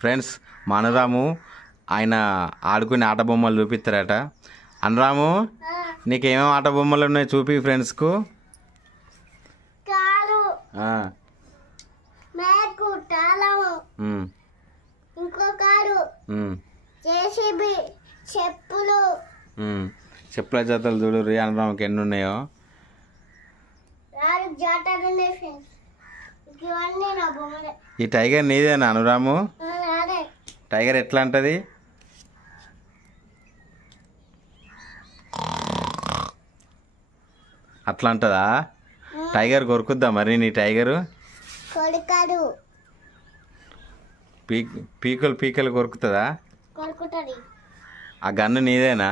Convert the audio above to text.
Friends మా అనురాము ఆయన ఆడుకునే ఆట బొమ్మలు చూపిస్తారట. అనురాము నీకేమేమి ఆట బొమ్మలు ఉన్నాయి చూపి ఫ్రెండ్స్కు. చెప్పుల జతలు చూడు అనురాముకి ఎన్ని ఉన్నాయో. ఈ టైగర్ నీదేనా అనురాము? టైగర్ ఎట్లా అంటది? అట్లా అంటదా? టైగర్ కొరుకుద్దా మరి నీ టైగరు? పీకలు కొరుకుతుందా? ఆ గన్ను నీదేనా?